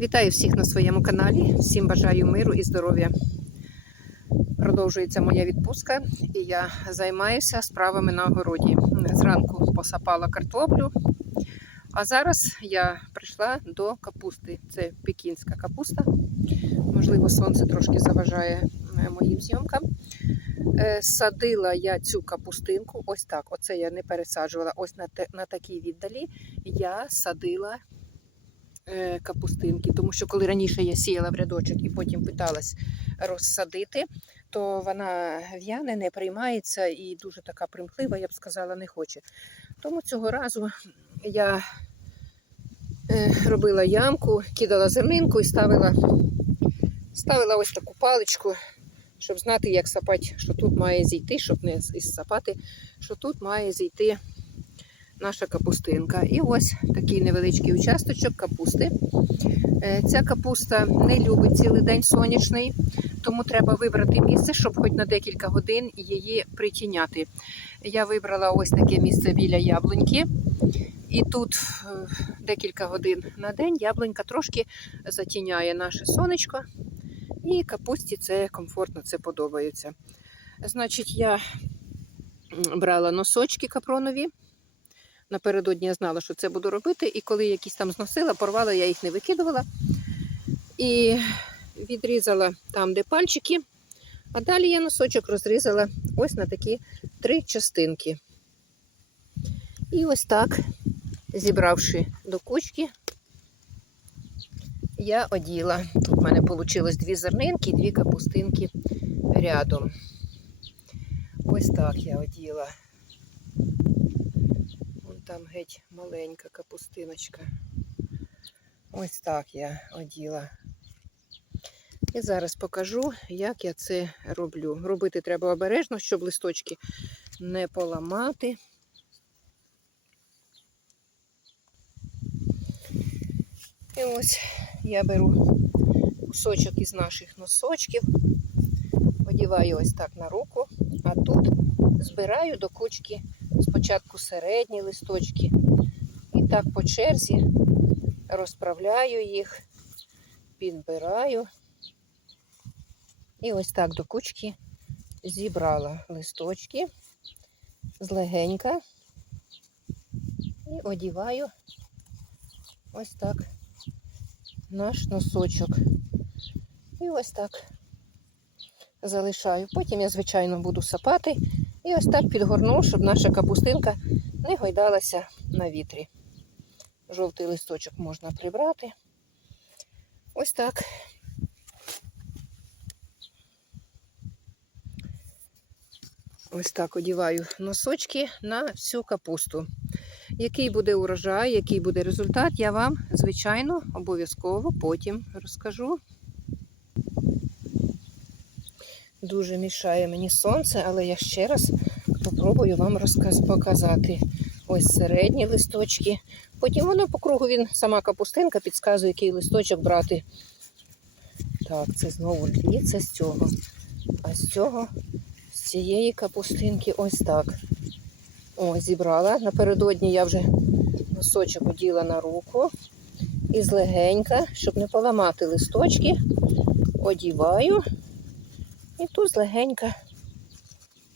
Вітаю всіх на своєму каналі. Всім бажаю миру і здоров'я. Продовжується моя відпустка, і я займаюся справами на огороді. Зранку посапала картоплю, а зараз я прийшла до капусти. Це пекінська капуста. Можливо, сонце трошки заважає е, моїм зйомкам. Е, Садила я цю капустинку, ось так. Оце я не пересаджувала. Ось на, на такій віддалі я садила капустинки, тому що коли раніше я сіяла в рядочок і потім питалась розсадити, то вона в'яне, не приймається і дуже така примхлива, я б сказала, не хоче. Тому цього разу я е, робила ямку, кидала зернинку і ставила, ставила ось таку паличку, щоб знати, як сапати, що тут має зійти, щоб не сапати, що тут має зійти наша капустинка. І ось такий невеличкий участочок капусти. Е, Ця капуста не любить цілий день сонячний, тому треба вибрати місце, щоб хоч на декілька годин її притіняти. Я вибрала ось таке місце біля яблуньки. І тут е, декілька годин на день яблунька трошки затіняє наше сонечко. І капусті це комфортно, це подобається. Значить, я брала носочки капронові. Напередодні я знала, що це буду робити, і коли якісь там зносила, порвала, я їх не викидувала. І відрізала там, де пальчики. А далі я носочок розрізала ось на такі три частинки. І ось так, зібравши до кучки, я оділа. Тут в мене вийшло дві зернинки і дві капустинки рядом. Ось так я оділа. Там геть маленька капустиночка. Ось так я оділа. І зараз покажу, як я це роблю. Робити треба обережно, щоб листочки не поламати. І ось я беру кусочок із наших носочків, одіваю ось так на руку, а тут збираю до кучки спочатку середні листочки. І так по черзі розправляю їх, підбираю. І ось так до кучки зібрала листочки злегенька і одіваю ось так наш носочок. І ось так залишаю. Потім я, звичайно, буду сапати. І ось так підгорну, щоб наша капустинка не гойдалася на вітрі. Жовтий листочок можна прибрати. Ось так. Ось так одіваю носочки на всю капусту. Який буде урожай, який буде результат, я вам, звичайно, обов'язково потім розкажу. Дуже мішає мені сонце, але я ще раз спробую вам розказ показати. Ось середні листочки. Потім воно по кругу він, сама капустинка, підказує, який листочок брати. Так, це знову дві, це з цього. А з цього, з цієї капустинки, ось так. О, зібрала. Напередодні я вже носочок оділа на руку. І злегенька, щоб не поламати листочки, одіваю. І тут злегенька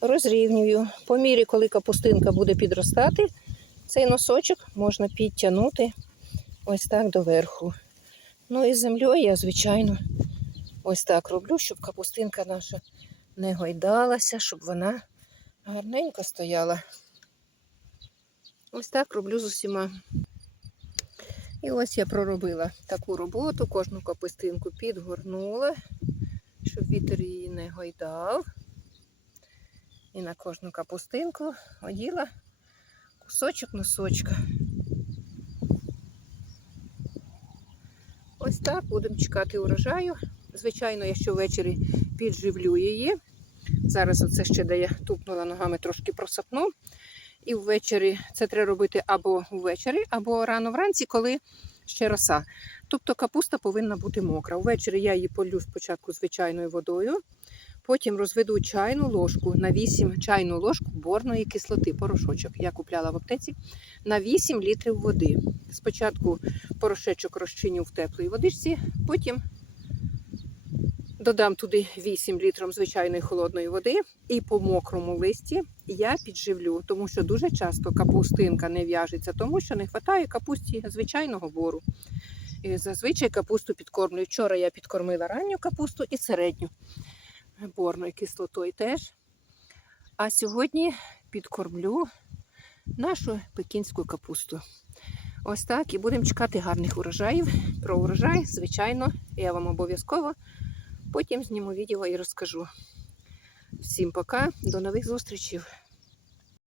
розрівнюю. По мірі, коли капустинка буде підростати, цей носочок можна підтягнути ось так доверху. Ну і з землею я, звичайно, ось так роблю, щоб капустинка наша не гойдалася, щоб вона гарненько стояла. Ось так роблю з усіма. І ось я проробила таку роботу, кожну капустинку підгорнула, щоб вітер її не гойдав. І на кожну капустинку оділа кусочок носочка. Ось так будемо чекати урожаю. Звичайно, я ще ввечері підживлю її. Зараз оце ще де я тупнула ногами, трошки просапну. І ввечері це треба робити або ввечері, або рано вранці, коли ще роса. Тобто капуста повинна бути мокра. Ввечері я її полю спочатку звичайною водою, Потім розведу чайну ложку на 8 чайну ложку борної кислоти, порошочок. Я купляла в аптеці на 8 літрів води. Спочатку порошечок розчиню в теплій водичці, потім додам туди 8 літрів звичайної холодної води і по мокрому листі я підживлю, тому що дуже часто капустинка не в'яжеться, тому що не вистачає капусті звичайного бору. І зазвичай капусту підкормлюю. Вчора я підкормила ранню капусту і середню борною кислотою теж. А сьогодні підкормлю нашу пекінську капусту. Ось так і будемо чекати гарних урожаїв. Про урожай, звичайно, я вам обов'язково потім зніму відео і розкажу. Всім пока, до нових зустрічей.